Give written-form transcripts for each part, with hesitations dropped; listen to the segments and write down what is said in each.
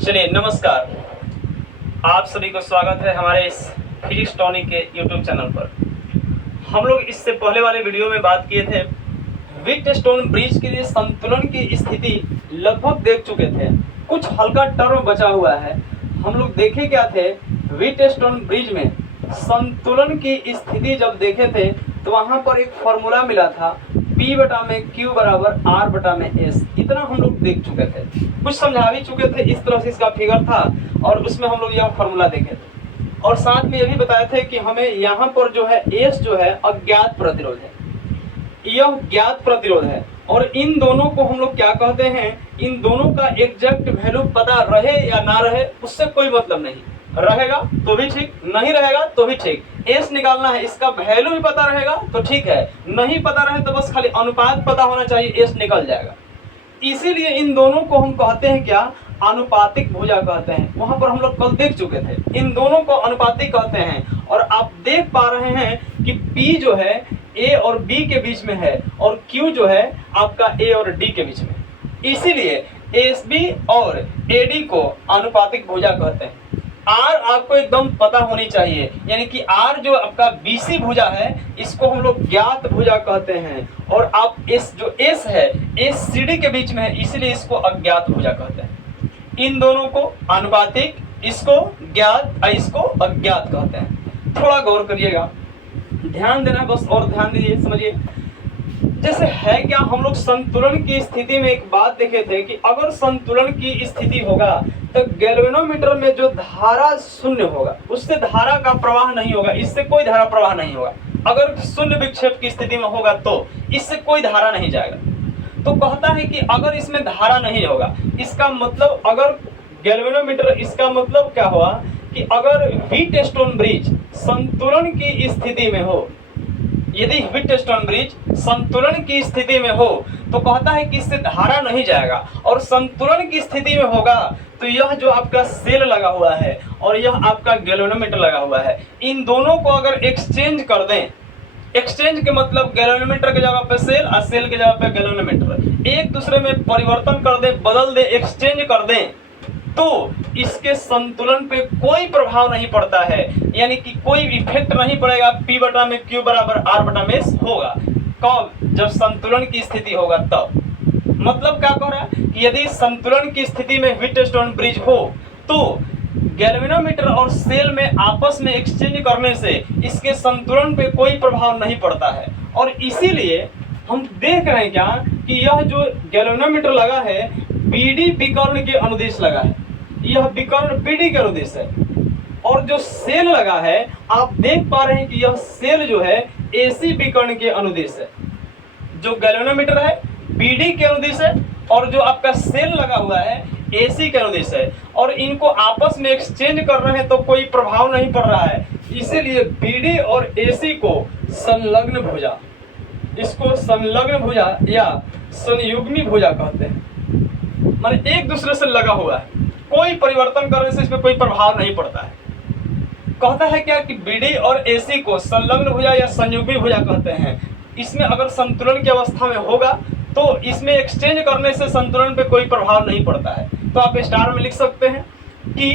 चलिए नमस्कार, आप सभी को स्वागत है हमारे इस फिजिक्स टॉनिक के यूट्यूब चैनल पर। हम लोग इससे पहले वाले वीडियो में बात किए थे व्हीटस्टोन ब्रिज के लिए संतुलन की स्थिति लगभग देख चुके थे, कुछ हल्का टर्म बचा हुआ है। हम लोग देखे क्या थे, व्हीटस्टोन ब्रिज में संतुलन की स्थिति जब देखे थे तो वहां पर एक फॉर्मूला मिला था P बटा में Q बराबर R बटा में S। इतना हम लोग देख चुके थे, कुछ समझा भी चुके थे। इस तरह से इसका फिगर था और उसमें हम लोग यह फॉर्मूला देखे थे और साथ में ये भी बताए थे कि हमें यहाँ पर जो है S जो है अज्ञात प्रतिरोध है, यह ज्ञात प्रतिरोध है। और इन दोनों को हम लोग क्या कहते हैं, इन दोनों का एग्जैक्ट वैल्यू पता रहे या ना रहे उससे कोई मतलब नहीं, रहेगा तो भी ठीक, नहीं रहेगा तो भी ठीक। एस निकालना है, इसका वैल्यू भी पता रहेगा तो ठीक है, नहीं पता रहे तो बस खाली अनुपात पता होना चाहिए, एस निकल जाएगा। इसीलिए इन दोनों को हम कहते हैं क्या, अनुपातिक भुजा कहते हैं। वहां पर हम लोग कल देख चुके थे, इन दोनों को अनुपातिक कहते हैं। और आप देख पा रहे हैं कि P जो है A और B के बीच में है और Q जो है आपका A और D के बीच में, इसीलिए AB और AD को अनुपातिक भुजा कहते हैं। R आपको एकदम पता होनी चाहिए, यानी कि R जो आपका BC भुजा है इसको हम लोग ज्ञात भुजा कहते हैं। और आप S जो S है S CD के बीच में है, इसलिए इसको अज्ञात भुजा कहते हैं। इन दोनों को अनुपातिक, इसको ज्ञात, इसको अज्ञात कहते हैं। थोड़ा गौर करिएगा, ध्यान देना बस, और ध्यान दीजिए, समझिए। जैसे है क्या, हम लोग संतुलन की स्थिति में एक बात देखे थे कि अगर संतुलन की स्थिति होगा तो गैल्वेनोमीटर में जो धारा शून्य होगा, उससे धारा का प्रवाह नहीं होगा, इससे कोई धारा प्रवाह नहीं होगा। अगर शून्य विक्षेप की स्थिति में होगा तो इससे कोई धारा नहीं जाएगा। तो कहता है कि अगर इसमें धारा नहीं होगा, इसका मतलब अगर गैल्वेनोमीटर, इसका मतलब क्या हुआ कि अगर व्हीटस्टोन ब्रिज संतुलन की स्थिति में हो, यदि व्हीटस्टोन ब्रिज संतुलन की स्थिति में हो तो कहता है कि इससे धारा नहीं जाएगा। और संतुलन की स्थिति में होगा तो यह जो आपका सेल लगा हुआ है और यह आपका गैल्वेनोमीटर लगा हुआ है, इन दोनों को अगर एक्सचेंज कर दें, एक्सचेंज के मतलब गैल्वेनोमीटर के जगह पे सेल और सेल के जगह पे गैल्वेनोमीटर, एक दूसरे में परिवर्तन कर दें, बदल दें, एक्सचेंज कर दें, तो इसके संतुलन पे कोई प्रभाव नहीं पड़ता है, यानी कि कोई इफेक्ट नहीं पड़ेगा। P बटा में Q बराबर R बटा में S होगा। कब? जब संतुलन की स्थिति होगा तब। मतलब क्या कह रहा है कि यदि संतुलन की स्थिति में व्हीटस्टोन ब्रिज हो तो गैल्वेनोमीटर और सेल में आपस में एक्सचेंज करने से इसके संतुलन पे कोई प्रभाव नहीं पड़ता है। और इसीलिए हम देख रहे हैं क्या कि यह जो गैल्वेनोमीटर लगा है BD विकर्ण के अनुदिश लगा है, यह विकर्ण BD के अनुदिश है। और जो सेल लगा है आप देख पा रहे हैं कि यह सेल जो है AC विकर्ण के अनुदिश है। जो गैल्वेनोमीटर है BD के अनुदिश है और जो आपका सेल लगा हुआ है AC के अनुदिश है। और इनको आपस में एक्सचेंज कर रहे हैं तो कोई प्रभाव नहीं पड़ रहा है, इसीलिए BD और AC को संलग्न भुजा, इसको संलग्न भुजा या संयुग्मी भुजा कहते हैं। माने एक दूसरे से लगा हुआ है, कोई परिवर्तन करने से इसमें कोई प्रभाव नहीं पड़ता है। कहता है क्या कि BD और AC को संलग्न भुजा या संयुग्मी भुजा कहते हैं। इसमें अगर संतुलन की अवस्था में होगा तो इसमें एक्सचेंज करने से संतुलन पे कोई प्रभाव नहीं पड़ता है। तो आप स्टार में लिख सकते हैं कि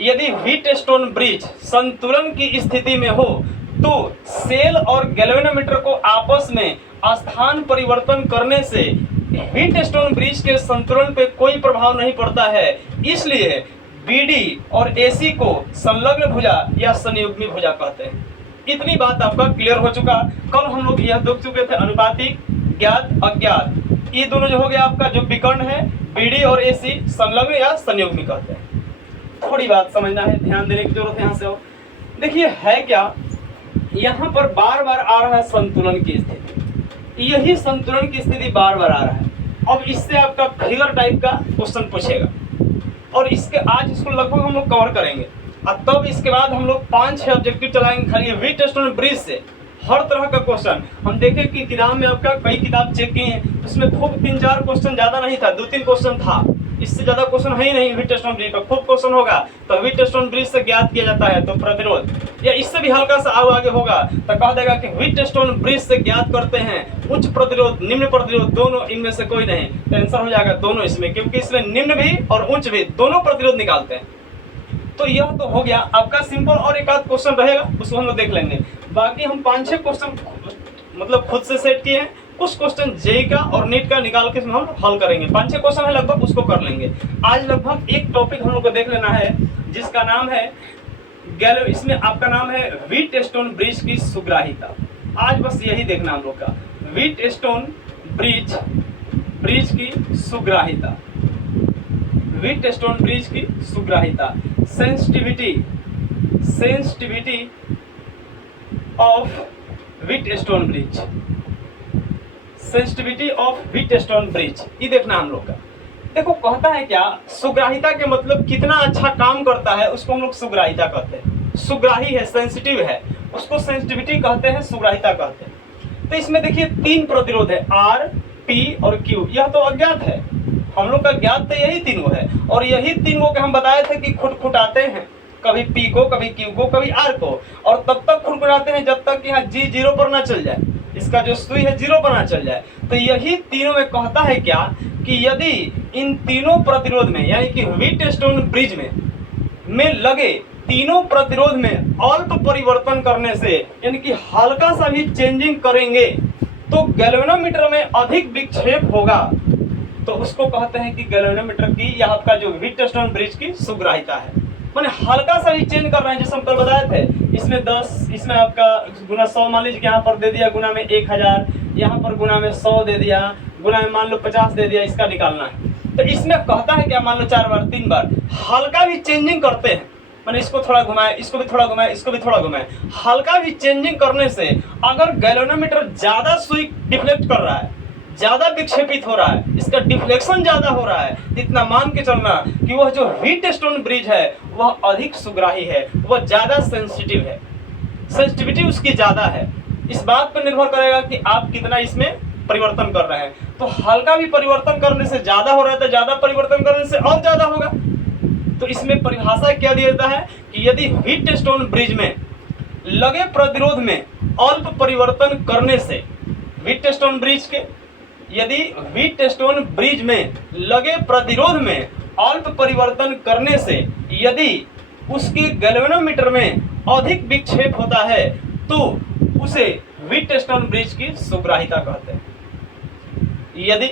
यदि व्हीटस्टोन ब्रिज संतुलन की स्थिति में हो तो सेल और गैल्वेनोमीटर को आपस में स्थान परिवर्तन करने से व्हीटस्टोन ब्रिज के संतुलन पे कोई प्रभाव नहीं पड़ता है, इसलिए BD और AC को संलग्न भुजा या संयुग्मी भुजा कहते हैं। इतनी बात आपका क्लियर हो चुका। कल हम लोग यह देख चुके थे अनुपातिक, ज्ञात, अज्ञात, ये दोनों जो हो गया आपका जो विकर्ण है BD और AC संलग्न या संयुग्मी कहते हैं। थोड़ी बात समझना है, ध्यान देने की जरूरत है। यहाँ से हो देखिए है क्या, यहाँ पर बार बार आ रहा है संतुलन की स्थिति, यही संतुलन की स्थिति बार बार आ रहा है। अब इससे आपका फिगर टाइप का क्वेश्चन पूछेगा और इसके आज इसको लगभग हम लोग कवर करेंगे और तब इसके बाद हम लोग 5-6 ऑब्जेक्टिव चलाएंगे खाली व्हीटस्टोन ब्रिज से। हर तरह का क्वेश्चन हम देखें कि किताब में आपका कई किताब चेक किए हैं, उसमें खूब 3-4 क्वेश्चन, ज़्यादा नहीं था, 2-3 क्वेश्चन था। इससे ज्यादा क्वेश्चन है ही नहीं व्हीटस्टोन ब्रिज का। खूब क्वेश्चन होगा तो व्हीटस्टोन ब्रिज से ज्ञात किया जाता है तो प्रतिरोध, या इससे भी हल्का सा आगे होगा तो कह देगा कि व्हीटस्टोन ब्रिज से ज्ञात करते हैं उच्च प्रतिरोध निम्न प्रतिरोध दोनों, इनमें से कोई नहीं। तो आंसर हो जाएगा दोनों इसमें, क्योंकि इसमें निम्न भी और उच्च भी दोनों प्रतिरोध निकालते हैं। तो यह तो हो गया आपका सिंपल, और एक आध क्वेश्चन रहेगा उसको हम लोग देख लेंगे। बाकी हम 5-6 क्वेश्चन मतलब खुद से सेट किए हैं, कुछ क्वेश्चन जेई का और नीट का निकाल के हम हल करेंगे। 5-6 क्वेश्चन है लगभग, उसको कर लेंगे। आज लगभग एक टॉपिक हम लोग को देख लेना है जिसका नाम है इसमें आपका नाम है व्हीटस्टोन ब्रिज की सुग्राहिता। आज बस यही देखना हम लोग का, व्हीटस्टोन ब्रिज की सुग्राहिता, व्हीटस्टोन ब्रिज की सुग्राहिता, sensitivity of Wheatstone bridge, sensitivity of Wheatstone bridge, ये देखना हम लोग का। देखो कहता है क्या, सुग्राहिता के मतलब कितना अच्छा काम करता है उसको हम लोग सुग्राहिता कहते हैं। सुग्राही है, सेंसिटिव है, उसको सेंसिटिविटी कहते हैं, सुग्राहिता कहते हैं। तो इसमें देखिए 3 प्रतिरोध है, आर, पी और क्यू। यह तो अज्ञात है, हम लोग का ज्ञात तो यही तीनों है, और यही तीनों के हम बताए थे कि खुटखुटाते हैं, कभी पी को, कभी क्यू को, कभी आर को, और तब तक खुटखुटाते हैं जब तक यहाँ जी 0 पर ना चल जाए, इसका जो सुई है 0 पर ना चल जाए। तो यही तीनों में कहता है क्या कि यदि इन तीनों प्रतिरोध में यानी कि व्हीटस्टोन ब्रिज में लगे तीनों प्रतिरोध में अल्प परिवर्तन करने से, यानी कि हल्का सा भी चेंजिंग करेंगे तो गैल्वेनोमीटर में अधिक विक्षेप होगा, तो उसको कहते हैं कि गैल्वेनोमीटर की या आपका जो व्हीटस्टोन ब्रिज की सुग्राहिता है। मैंने हल्का सा भी चेंज कर रहे हैं, जैसे हम कल बताए थे, इसमें 10, इसमें आपका गुना 100 मान लीजिए, यहाँ पर दे दिया गुना में 1000, यहाँ पर गुना में 100 दे दिया, गुना में मान लो 50 दे दिया, इसका निकालना है। तो इसमें कहता है क्या, मान लो 4 बार 3 बार हल्का भी चेंजिंग करते हैं, मैंने इसको थोड़ा घुमाए, इसको भी थोड़ा घुमाए, इसको भी थोड़ा घुमाए, हल्का भी चेंजिंग करने से अगर गैल्वेनोमीटर ज्यादा सुई डिफ्लेक्ट कर रहा है, ज्यादा विक्षेपित हो रहा है, इसका डिफ्लेक्शन ज्यादा हो रहा है, इतना मान के चलना कि वह जो व्हीटस्टोन ब्रिज है वह अधिक सुग्राही है, वह ज्यादा सेंसिटिव है, सेंसिटिविटी उसकी ज्यादा है। इस बात पर निर्भर करेगा कि आप कितना इसमें परिवर्तन कर रहे हैं। तो हल्का भी परिवर्तन करने से ज्यादा हो रहा है, तो ज्यादा परिवर्तन करने से और ज्यादा होगा। तो इसमें परिभाषा क्या दिया जाता है कि यदि व्हीटस्टोन ब्रिज में लगे प्रतिरोध में अल्प परिवर्तन करने से, व्हीटस्टोन ब्रिज के यदि व्हीटस्टोन ब्रिज में लगे प्रतिरोध में अल्प परिवर्तन करने से यदि उसके गैल्वेनोमीटर में अधिक विक्षेप होता है तो उसे व्हीटस्टोन ब्रिज की सुग्राहिता कहते हैं। यदि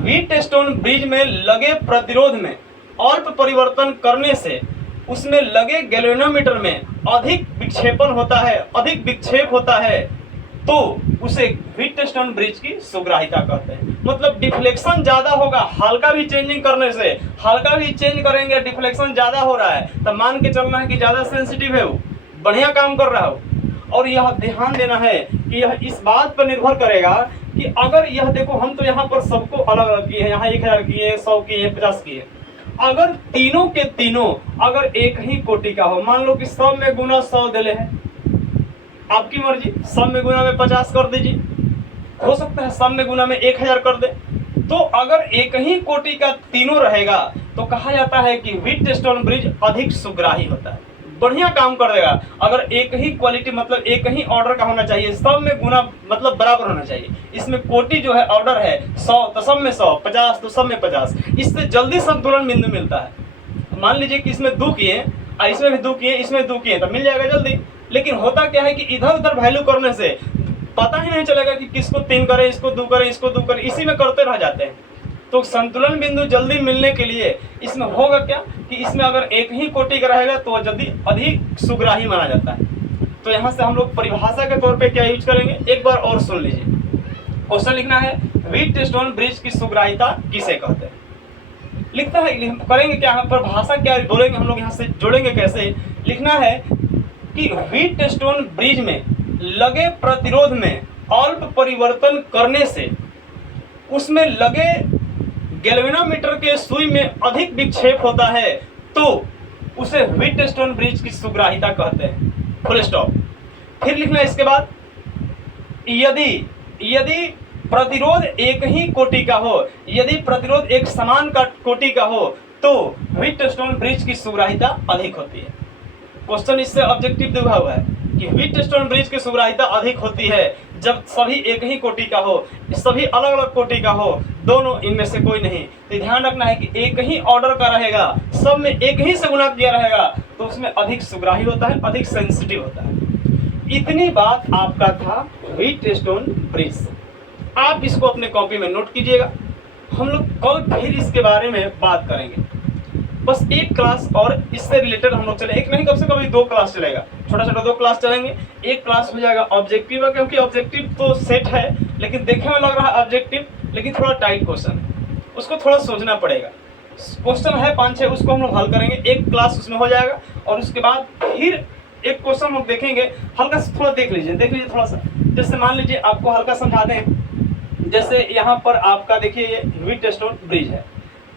व्हीटस्टोन ब्रिज में लगे प्रतिरोध में अल्प परिवर्तन करने से उसमें लगे गैल्वेनोमीटर में अधिक विक्षेपण होता है, अधिक विक्षेप होता है, तो उसे व्हीटस्टोन ब्रिज की सुग्राहिता कहते हैं। मतलब डिफ्लेक्शन ज्यादा होगा, हल्का भी चेंजिंग करने से, हल्का भी चेंज करेंगे डिफ्लेक्शन ज्यादा हो रहा है, तो मान के चलना है कि ज्यादा सेंसिटिव है, वो बढ़िया काम कर रहा हो। और यह ध्यान देना है कि यह इस बात पर निर्भर करेगा कि अगर यह देखो, हम तो यहाँ पर सबको अलग अलग किए हैं, यहाँ 1000 किए, 100 किए, 50 किए, अगर तीनों के तीनों अगर एक ही कोटि का हो, मान लो कि सब में गुना 100 दिले है, आपकी मर्जी, सब में गुना में 50 कर दीजिए, हो सकता है सब में गुना में 1000 कर दे। तो अगर एक ही कोटि का तीनों रहेगा तो कहा जाता है कि व्हीटस्टोन ब्रिज अधिक सुग्राही होता है, बढ़िया काम कर देगा। अगर एक ही क्वालिटी मतलब एक ही ऑर्डर का होना चाहिए, सब में गुना मतलब बराबर होना चाहिए, इसमें कोटि जो है ऑर्डर है 100 तो सब में 100, 50 तो सब में 50, इससे जल्दी संतुलन बिंदु मिलता है। मान लीजिए कि इसमें 2 किए, इसमें भी 2 किए, इसमें 2 किए, तो मिल जाएगा जल्दी। लेकिन होता क्या है कि इधर उधर वैल्यू करने से पता ही नहीं चलेगा कि किसको 3 करें, इसको 2 करें, इसको 2 करें, इसी में करते रह जाते हैं। तो संतुलन बिंदु जल्दी मिलने के लिए इसमें होगा क्या कि इसमें अगर एक ही कोटि का रहेगा तो जल्दी अधिक सुग्राही माना जाता है। तो यहाँ से हम लोग परिभाषा के तौर पे क्या यूज करेंगे, एक बार और सुन लीजिए। क्वेश्चन लिखना है, व्हीटस्टोन ब्रिज की सुग्राहिता किसे कहते हैं। लिखता है, करेंगे क्या, यहाँ पर भाषा क्या बोलेंगे हम लोग, यहाँ से जोड़ेंगे कैसे। लिखना है कि व्हीटस्टोन ब्रिज में लगे प्रतिरोध में अल्प परिवर्तन करने से उसमें लगे गैल्वेनोमीटर के सुई में अधिक विक्षेप होता है तो उसे व्हीटस्टोन ब्रिज की सुग्राहिता कहते हैं। Full stop. फिर लिखना इसके बाद, यदि प्रतिरोध एक ही कोटि का हो, यदि प्रतिरोध एक समान का कोटि का हो तो व्हीटस्टोन ब्रिज की सुग्राहिता अधिक होती है। क्वेश्चन इससे ऑब्जेक्टिव दिया हुआ है कि व्हीटस्टोन ब्रिज की सुग्राहिता अधिक होती है जब सभी एक ही कोटि का हो, सभी अलग अलग कोटि का हो, दोनों इनमें से कोई नहीं। तो ध्यान रखना है कि एक ही ऑर्डर का रहेगा, सब में एक ही से गुणा किया रहेगा तो उसमें अधिक सुग्राही होता है, अधिक सेंसिटिव होता है। इतनी बात आपका था व्हीटस्टोन ब्रिज। आप इसको अपने कॉपी में नोट कीजिएगा। हम लोग कल फिर इसके बारे में बात करेंगे। बस एक क्लास और इससे रिलेटेड हम लोग चले, एक नहीं कम से कम 2 क्लास चलेगा, छोटा छोटा 2 क्लास चलेंगे। एक क्लास हो जाएगा ऑब्जेक्टिव का, क्योंकि ऑब्जेक्टिव तो सेट है लेकिन देखने में लग रहा है ऑब्जेक्टिव, लेकिन थोड़ा टाइट क्वेश्चन है, उसको थोड़ा सोचना पड़ेगा। क्वेश्चन है 5-6, उसको हम लोग हल करेंगे, एक क्लास उसमें हो जाएगा। और उसके बाद फिर एक क्वेश्चन हम लोग देखेंगे, हल्का सा थोड़ा देख लीजिए थोड़ा सा। जैसे मान लीजिए आपको हल्का समझा दें, जैसे यहाँ पर आपका देखिए ये व्हीटस्टोन ब्रिज है,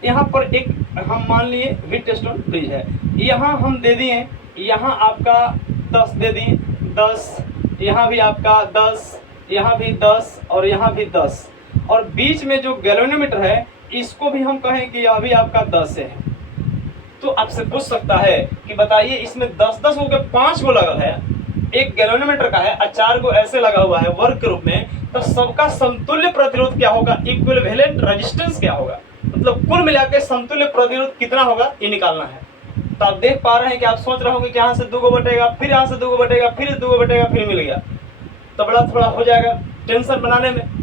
यहाँ पर एक हम मान लिए व्हीटस्टोन ब्रिज है, यहाँ हम दे दिए, यहाँ आपका 10 दे दिए, 10, यहाँ भी आपका 10, यहाँ भी 10 और यहाँ भी 10, और बीच में जो गैल्वेनोमीटर है इसको भी हम कहें कि यह भी आपका 10 है। तो आपसे पूछ सकता है कि बताइए इसमें 10-10 हो गए, 5 गो लगा है, एक गैल्वेनोमीटर का है और 4 गो ऐसे लगा हुआ है वर्ग के रूप में, तो सबका समतुल्य प्रतिरोध क्या होगा, इक्विवेलेंट रेजिस्टेंस क्या होगा, मतलब कुल मिलाकर समतुल्य प्रतिरोध कितना होगा ये निकालना है। तो आप देख पा रहे हैं कि आप सोच रहे होंगे कि यहाँ से 2 गो बटेगा, फिर यहाँ से 2 गो बटेगा, फिर 2 गो बटेगा, फिर मिल गया, तो बड़ा थोड़ा हो जाएगा टेंशन बनाने में।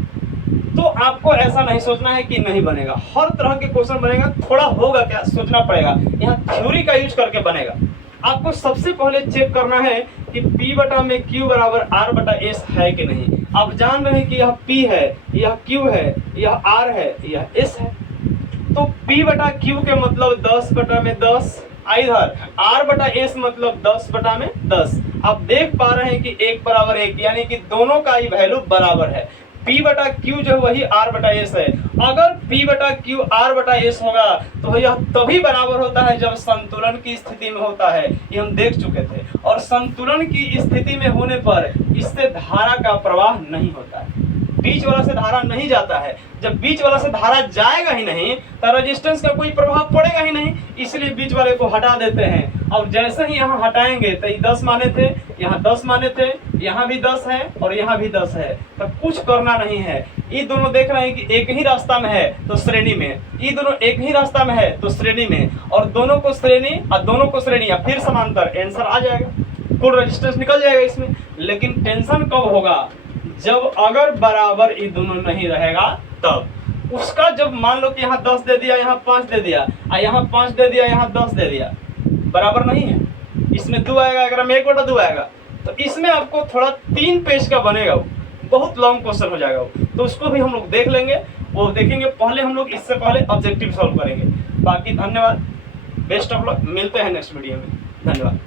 तो आपको ऐसा नहीं सोचना है कि नहीं बनेगा, हर तरह के क्वेश्चन बनेगा, थोड़ा होगा क्या सोचना पड़ेगा, यहाँ थ्योरी का यूज करके बनेगा। आपको सबसे पहले चेक करना है कि P बटा में Q बराबर R बटा S है कि नहीं। आप जान रहे हैं कि यह P है, यह Q है, यह R है, यह S है। तो P बटा Q के मतलब 10 बटा में 10, इधर R बटा S मतलब 10 बटा में 10। आप देख पा रहे हैं कि 1 बराबर 1, यानी कि दोनों का ही वैल्यू बराबर है। P बटा Q जो वही R बटा S है। अगर P बटा Q R बटा S होगा तो यह तभी बराबर होता है जब संतुलन की स्थिति में होता है, ये हम देख चुके थे। और संतुलन की स्थिति में होने पर इससे धारा का प्रवाह नहीं होता है, बीच वाला से धारा नहीं जाता है। जब बीच वाला से धारा जाएगा ही नहीं तो रेजिस्टेंस का कोई प्रभाव पड़ेगा ही नहीं, इसलिए बीच वाले को हटा देते हैं। और जैसे ही यहाँ हटाएंगे तो ये 10 माने थे, यहाँ 10 माने थे, यहाँ भी 10 है और यहाँ भी 10 है, तो कुछ करना नहीं है। ये दोनों देख रहे हैं कि एक ही रास्ता में है तो श्रेणी में, ये दोनों एक ही रास्ता में है तो श्रेणी में, और दोनों को श्रेणी और दोनों को श्रेणी फिर समांतर, आंसर आ जाएगा, कुल रेजिस्टेंस निकल जाएगा इसमें। लेकिन टेंशन कब होगा, जब अगर बराबर ये दोनों नहीं रहेगा तब। उसका जब मान लो कि यहाँ 10 दे दिया, यहाँ 5 दे दिया, और यहाँ 5 दे दिया, यहाँ 10 दे दिया, बराबर नहीं है, इसमें 2 आएगा, अगर में 1 बटा 2 आएगा, तो इसमें आपको थोड़ा 3 पेज का बनेगा, वो बहुत लॉन्ग क्वेश्चन हो जाएगा वो, तो उसको भी हम लोग देख लेंगे, वो देखेंगे। पहले हम लोग इससे पहले ऑब्जेक्टिव सॉल्व करेंगे। बाकी धन्यवाद, बेस्ट ऑफ लक, मिलते हैं नेक्स्ट वीडियो में, धन्यवाद।